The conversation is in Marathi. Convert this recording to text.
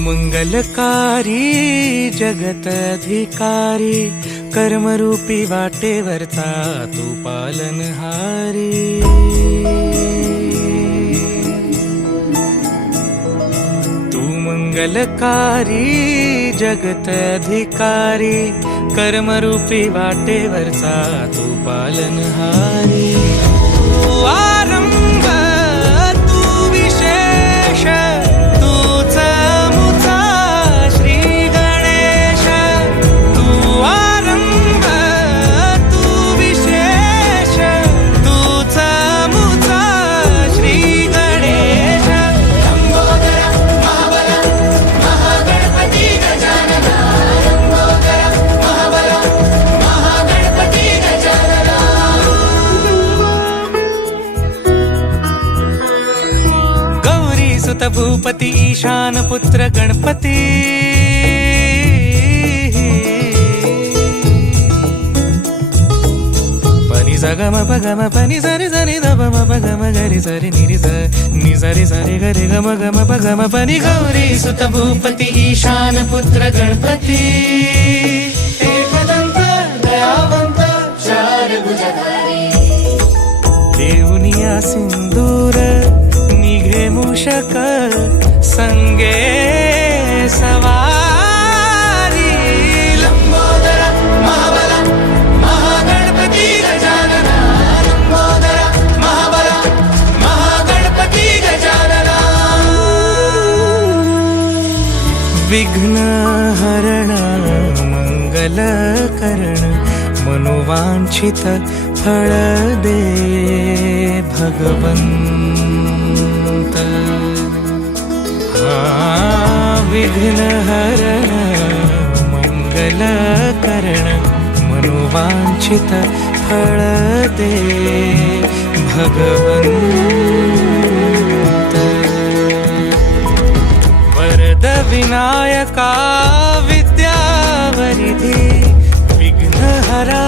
मंगलकारी जगत अधिकारी, कर्मरूपी वाटेवरचा तू पालनहारी। तू मंगलकारी जगत अधिकारी, कर्मरूपी वाटेवरचा तू पालनहारी। तू आरंभ तू विशेष, तूच मुचा श्री गणेश। तू आरंभ तू विशेष, तूच मुचा श्री गणेश। लंबोदर महाबल महागणपती गजानना, लंबोदर महाबल महागणपती गजानना। गौरी सुत भूपती ईशान पुत्र गणपती, पनी सगम पगम पनी सरि सरि ध म पगम गरि सरि निरि स नि सरि सरि गरि गम गम पगम पनी। गौरी सुत भूपती ईशान पुत्र गणपती, एकदंत दयावंत चार भुजधारी। देऊनिया सिंदूर निघे मूषक, संगे सवारी। लंबोदर महाबल महागणपती गजानना, लंबोदर महाबल महागणपती गजानना। विघ्न हरण मंगल करण, मनोवांछित फळ दे भगवंत। विघ्न हरण मंगल करण, मनोवांछित फळ दे भगवंत। वरद विनायका विद्यावरिधी, विघ्नहरा